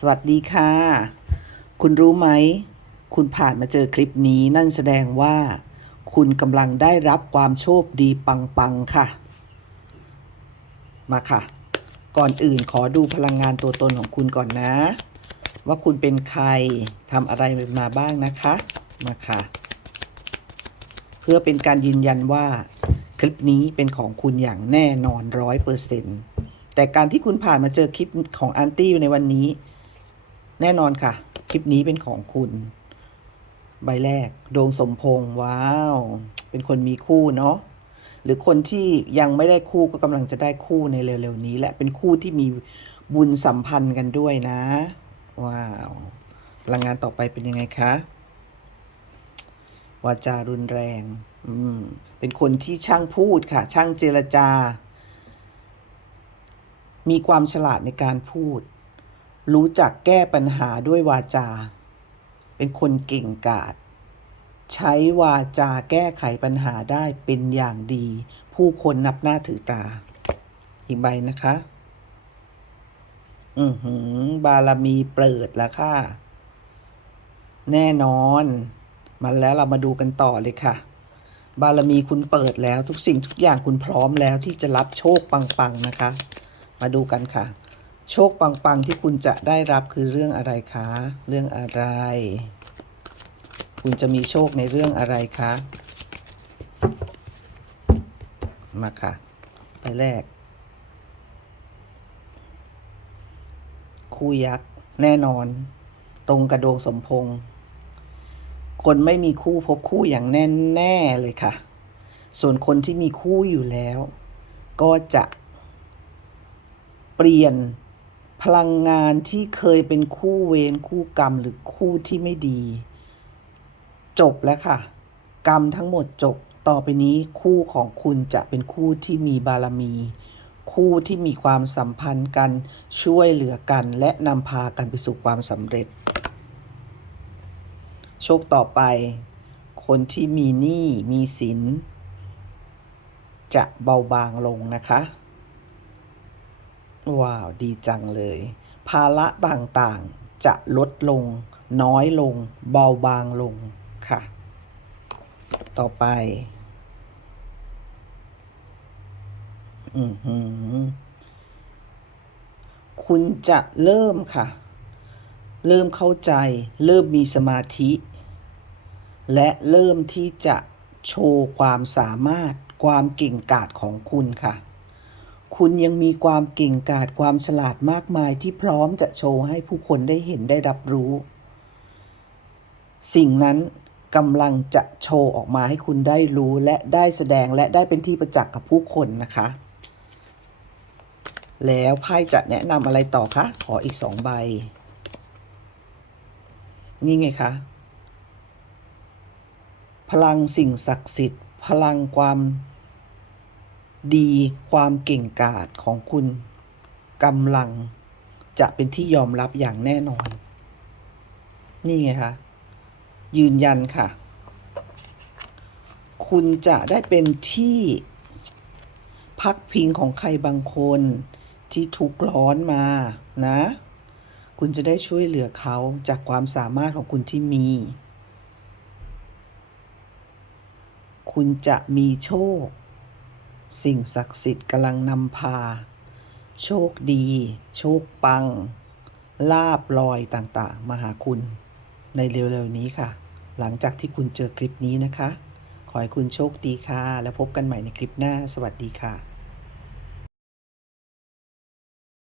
สวัสดีค่ะ คุณรู้ไหม คุณผ่านมาเจอคลิปนี้นั่นแสดงว่า คุณกำลังได้รับความโชคดีปังๆค่ะ มาค่ะ ก่อนอื่นขอดูพลังงานตัวตนของคุณก่อนนะ ว่าคุณเป็นใครทำอะไรมาบ้างนะคะ มาค่ะ เพื่อเป็นการยืนยันว่า คลิปนี้เป็นของคุณอย่างแน่นอนร้อยเปอร์เซ็นต์แต่การที่คุณผ่านมาเจอคลิปของอันตี้ในวันนี้ แน่นอนค่ะ คลิปนี้เป็นของคุณ ใบแรกโดงสมพงษ์ว้าว เป็นคนมีคู่เนาะหรือคนที่ยังไม่ได้คู่ก็กำลังจะได้คู่ในเร็วๆนี้ และเป็นคู่ที่มีบุญสัมพันธ์กันด้วยนะ ว้าวพลังงานต่อไปเป็นยังไงคะวาจารุนแรง อืม เป็นคนที่ช่างพูดค่ะ ช่างเจรจา มีความฉลาดในการพูด รู้จักแก้ปัญหาด้วยวาจา เป็นคนเก่งกาจใช้วาจาแก้ไขปัญหาได้เป็นอย่างดี ผู้คนนับหน้าถือตา อีกใบนะคะ อือหือบารมีเปิดแล้วค่ะ แน่นอนมาแล้วเรามาดูกันต่อเลยค่ะ บารมีคุณเปิดแล้วทุกสิ่งทุกอย่างคุณพร้อมแล้วที่จะรับโชคปังๆนะคะ มาดูกันค่ะ โชคปังๆที่คุณจะได้รับคือเรื่องอะไรคะ เรื่องอะไร คุณจะมีโชคในเรื่องอะไรคะ มาค่ะ ไปแรก คู่ยักษ์แน่นอน ตรงกระโดงสมพงษ์คนไม่มีคู่พบคู่อย่างแน่แน่เลยค่ะ ส่วนคนที่มีคู่อยู่แล้ว ก็จะเปลี่ยน พลังงานที่เคยเป็นคู่เวรคู่กรรมหรือคู่ที่ไม่ดี จบแล้วค่ะ กรรมทั้งหมดจบต่อไปนี้คู่ของคุณจะเป็นคู่ที่มีบารมี คู่ที่มีความสัมพันธ์กันช่วยเหลือกัน และนำพากันไปสู่ความสำเร็จ โชคต่อไป คนที่มีหนี้มีสิน จะเบาบางลงนะคะ ว้าว ดีจังเลย ภาระต่างๆจะลดลง น้อยลง เบาบางลงค่ะ ต่อไป อือหือคุณจะเริ่มค่ะ เริ่มเข้าใจ เริ่มมีสมาธิ และเริ่มที่จะโชว์ความสามารถความเก่งกาจของคุณค่ะ คุณยังมีความเก่งกาจความฉลาดมากมายที่พร้อมจะโชว์ให้ผู้คนได้เห็นได้รับรู้ สิ่งนั้นกำลังจะโชว์ออกมาให้คุณได้รู้และได้แสดงและได้เป็นที่ประจักษ์กับผู้คนนะคะ แล้วไพ่จะแนะนำอะไรต่อคะ ขออีกสองใบ นี่ไงคะ พลังสิ่งศักดิ์สิทธิ์ พลังความ ดีความเก่งกาจของคุณกำลังจะเป็นที่ยอมรับอย่างแน่นอน นี่ไงคะยืนยันค่ะ คุณจะได้เป็นที่พักพิงของใครบางคนที่ทุกข์ร้อนมานะ คุณจะได้ช่วยเหลือเขาจากความสามารถของคุณที่มี คุณจะมีโชค สิ่งศักดิ์สิทธิ์กำลังนำพา โชคดี โชคปัง ลาบลอยต่างๆ มาหาคุณ ในเร็วๆนี้ค่ะ หลังจากที่คุณเจอคลิปนี้นะคะ ขอให้คุณโชคดีค่ะ แล้วพบกันใหม่ในคลิปหน้า สวัสดีค่ะ